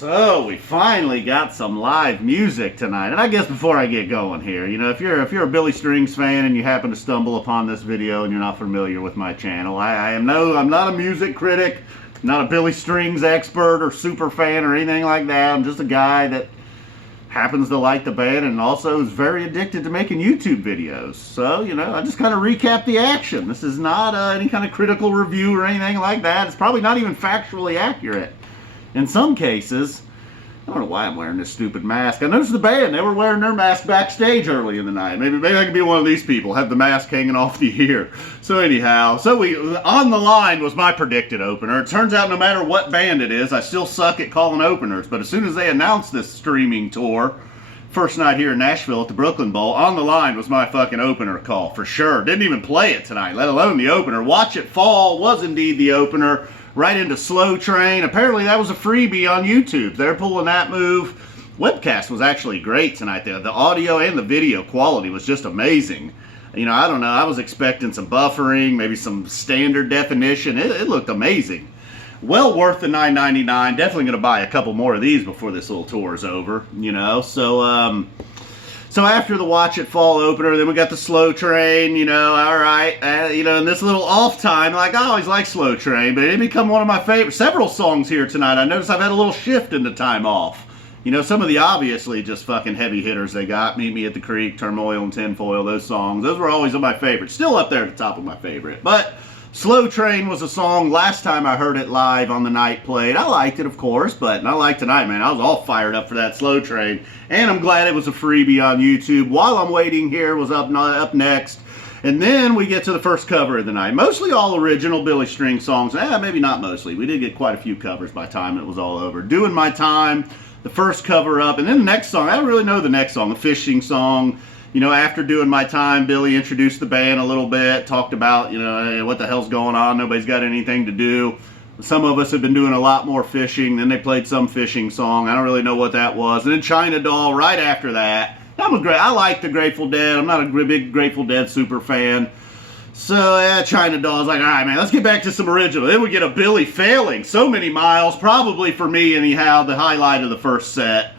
So we finally got some live music tonight, and I guess before I get going here, you know, if you're a Billy Strings fan and you happen to stumble upon this video and you're not familiar with my channel, I'm not a music critic, not a Billy Strings expert or super fan or anything like that. I'm just a guy that happens to like the band and also is very addicted to making YouTube videos. So, you know, I just kind of recap the action. This is not any kind of critical review or anything like that. It's probably not even factually accurate. In some cases, I don't know why I'm wearing this stupid mask. I noticed the band, they were wearing their mask backstage early in the night. Maybe I could be one of these people, have the mask hanging off the ear. So anyhow, On the Line was my predicted opener. It turns out no matter what band it is, I still suck at calling openers. But as soon as they announced this streaming tour, first night here in Nashville at the Brooklyn Bowl, On the Line was my fucking opener call for sure. Didn't even play it tonight, let alone the opener. Watch It Fall was indeed the opener. Right into Slow Train. Apparently that was a freebie on YouTube. They're pulling that move. Webcast was actually great tonight. The audio and the video quality was just amazing. You know, I don't know. I was expecting some buffering, maybe some standard definition. It looked amazing. Well worth the $9.99. Definitely going to buy a couple more of these before this little tour is over. You know, So after the Watch It Fall opener, then we got the Slow Train, you know, all right. You know, and this little off time, like, I always like Slow Train, but it become one of my favorite, several songs here tonight. I noticed I've had a little shift in the time off. You know, some of the obviously just fucking heavy hitters they got, Meet Me at the Creek, Turmoil and Tinfoil, those songs, those were always my favorites. Still up there at the top of my favorite. But Slow Train was a song, last time I heard it live on the night played. I liked it, of course, but not like tonight, man. I was all fired up for that Slow Train. And I'm glad it was a freebie on YouTube. While I'm Waiting Here was up next. And then we get to the first cover of the night. Mostly all original Billy String songs. Maybe not mostly. We did get quite a few covers by the time it was all over. Doing My Time, the first cover up. And then the next song, I don't really know the next song, a fishing song. You know, after Doing My Time, Billy introduced the band a little bit, talked about, you know, hey, what the hell's going on, nobody's got anything to do. Some of us have been doing a lot more fishing. Then they played some fishing song. I don't really know what that was. And then China Doll right after that. I like the Grateful Dead. I'm not a big Grateful Dead super fan. So, China Doll's like, all right, man, let's get back to some original. Then we get a Billy Failing, So Many Miles, probably for me anyhow, the highlight of the first set.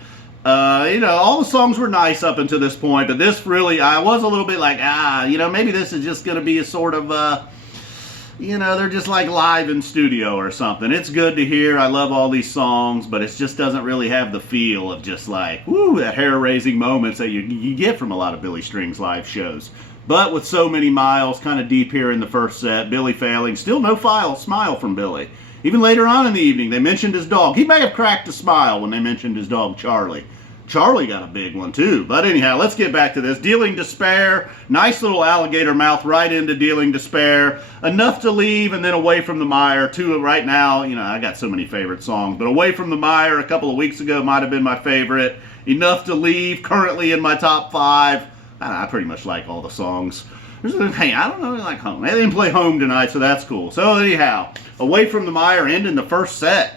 You know, all the songs were nice up until this point, but this really, I was a little bit like, you know, maybe this is just going to be a sort of, you know, they're just like live in studio or something. It's good to hear. I love all these songs, but it just doesn't really have the feel of just like, woo, that hair-raising moments that you get from a lot of Billy Strings live shows. But with So Many Miles, kind of deep here in the first set, Billy Failing, still no smile from Billy. Even later on in the evening, they mentioned his dog. He may have cracked a smile when they mentioned his dog, Charlie. Charlie got a big one, too. But anyhow, let's get back to this. Dealing Despair. Nice little alligator mouth right into Dealing Despair. Enough to Leave, and then Away from the Mire. Two right now, you know, I got so many favorite songs. But Away from the Mire a couple of weeks ago might have been my favorite. Enough to Leave, currently in my top 5. I pretty much like all the songs. Hey, I don't know, like Home. They didn't play Home tonight, so that's cool. So anyhow, Away from the Mire ending the first set.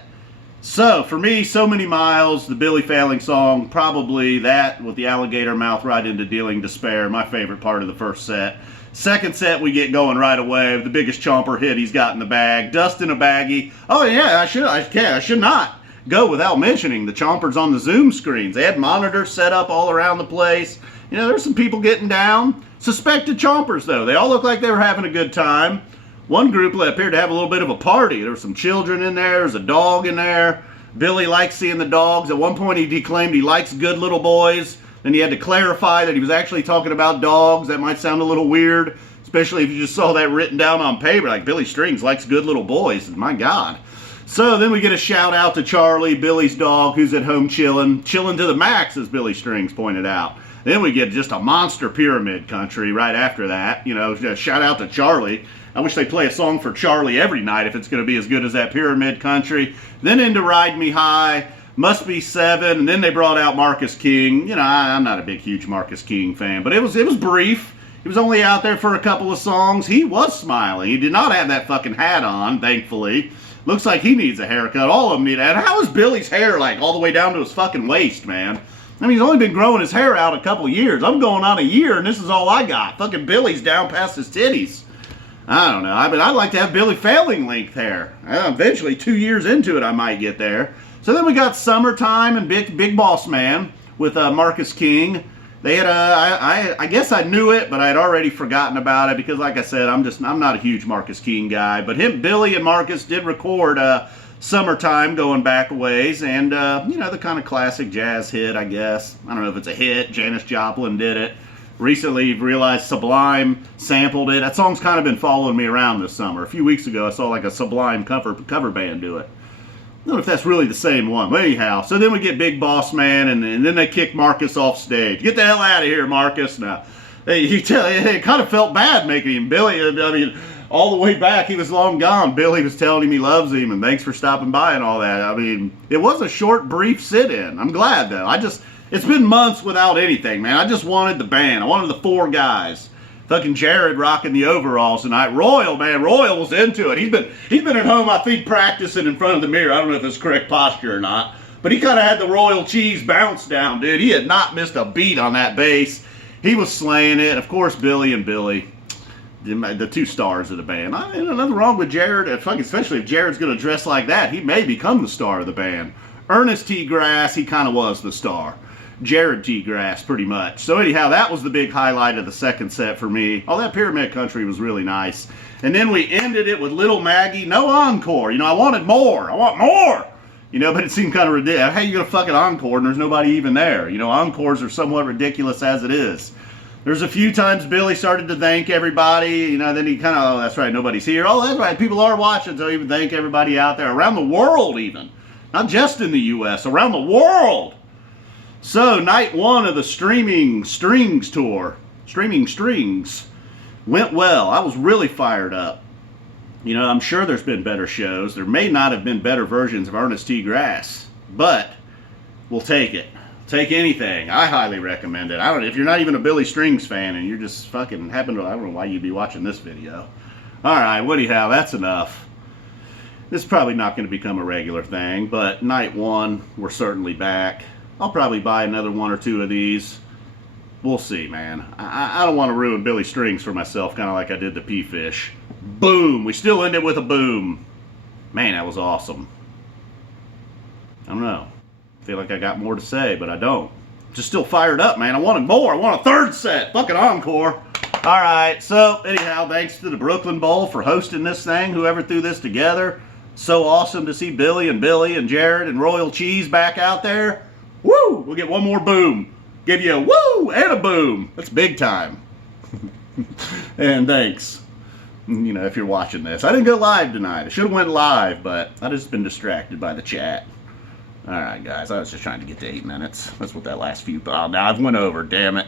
So for me, So Many Miles, the Billy Failing song, probably that with the alligator mouth right into Dealing Despair, my favorite part of the first set. Second set, we get going right away with the biggest chomper hit he's got in the bag, Dust in a Baggie. Oh yeah, I should not go without mentioning the chompers on the Zoom screens. They had monitors set up all around the place. You know, there's some people getting down. Suspected chompers, though. They all looked like they were having a good time. One group appeared to have a little bit of a party. There were some children in there. There's a dog in there. Billy likes seeing the dogs. At one point, he declaimed he likes good little boys. Then he had to clarify that he was actually talking about dogs. That might sound a little weird, especially if you just saw that written down on paper. Like, Billy Strings likes good little boys. My God. So then we get a shout out to Charlie, Billy's dog, who's at home chilling to the max, as Billy Strings pointed out. Then we get just a monster Pyramid Country right after that. You know, shout out to Charlie. I wish they play a song for Charlie every night if it's going to be as good as that Pyramid Country. Then into Ride Me High, Must Be 7, and then they brought out Marcus King. You know, I'm not a big, huge Marcus King fan, but it was brief. He was only out there for a couple of songs. He was smiling. He did not have that fucking hat on, thankfully. Looks like he needs a haircut. All of them need that. How is Billy's hair like all the way down to his fucking waist, man? I mean, he's only been growing his hair out a couple of years. I'm going on a year, and this is all I got. Fucking Billy's down past his titties. I don't know. I'd like to have Billy Failing length hair. Eventually, 2 years into it, I might get there. So then we got Summertime and Big Boss Man with Marcus King. They had I guess I knew it, but I had already forgotten about it because, like I said, I'm not a huge Marcus King guy. But Billy and Marcus did record Summertime going back a ways, and you know, the kind of classic jazz hit, I guess. I don't know if it's a hit. Janis Joplin did it. Recently realized Sublime sampled it. That song's kind of been following me around this summer. A few weeks ago, I saw like a Sublime cover band do it. I don't know if that's really the same one, but anyhow. So then we get Big Boss Man, and then they kick Marcus off stage. Get the hell out of here, Marcus. Now, it kind of felt bad making him. Billy, I mean, all the way back, he was long gone. Billy was telling him he loves him, and thanks for stopping by and all that. I mean, it was a short, brief sit-in. I'm glad, though. It's been months without anything, man. I just wanted the band. I wanted the four guys. Fucking Jared rocking the overalls tonight. Royal, man, Royal was into it. He's been at home, I think, practicing in front of the mirror. I don't know if it's correct posture or not, but he kind of had the royal cheese bounce down, dude. He had not missed a beat on that bass. He was slaying it. Of course, Billy and Billy, the two stars of the band. I mean, nothing wrong with Jared, especially if Jared's going to dress like that. He may become the star of the band. Ernest T Grass, he kind of was the star. Jared T Grass, pretty much. So anyhow, that was the big highlight of the second set for me. Oh, that Pyramid Country was really nice. And then we ended it with Little Maggie. No encore. You know, I wanted more. I want more. You know, but it seemed kind of ridiculous. How you going to fucking encore and there's nobody even there? You know, encores are somewhat ridiculous as it is. There's a few times Billy started to thank everybody. You know, then he kind of, oh, that's right, nobody's here. Oh, that's right, people are watching, so he would thank everybody out there. Around the world even. Not just in the U.S., around the world. So, night one of the Streaming Strings tour, Streaming Strings, went well. I was really fired up. You know, I'm sure there's been better shows. There may not have been better versions of Ernest T Grass, but we'll take it. Take anything. I highly recommend it. I don't know if you're not even a Billy Strings fan and you're just fucking happen to, I don't know why you'd be watching this video. All right, anyhow, that's enough. This is probably not going to become a regular thing, but night one, we're certainly back. I'll probably buy another one or two of these. We'll see, man. I don't want to ruin Billy Strings for myself, kind of like I did the P-Fish. Boom! We still ended with a boom. Man, that was awesome. I don't know. I feel like I got more to say, but I don't. Just still fired up, man. I wanted more. I want a third set. Fucking encore. All right. So, anyhow, thanks to the Brooklyn Bowl for hosting this thing. Whoever threw this together. So awesome to see Billy and Jared and Royal Cheese back out there. Woo! We'll get one more boom. Give you a woo and a boom. That's big time. And thanks. You know, if you're watching this. I didn't go live tonight. I should have went live, but I've just been distracted by the chat. Alright, guys. I was just trying to get to 8 minutes. That's what that last few... Oh, now I've went over. Damn it.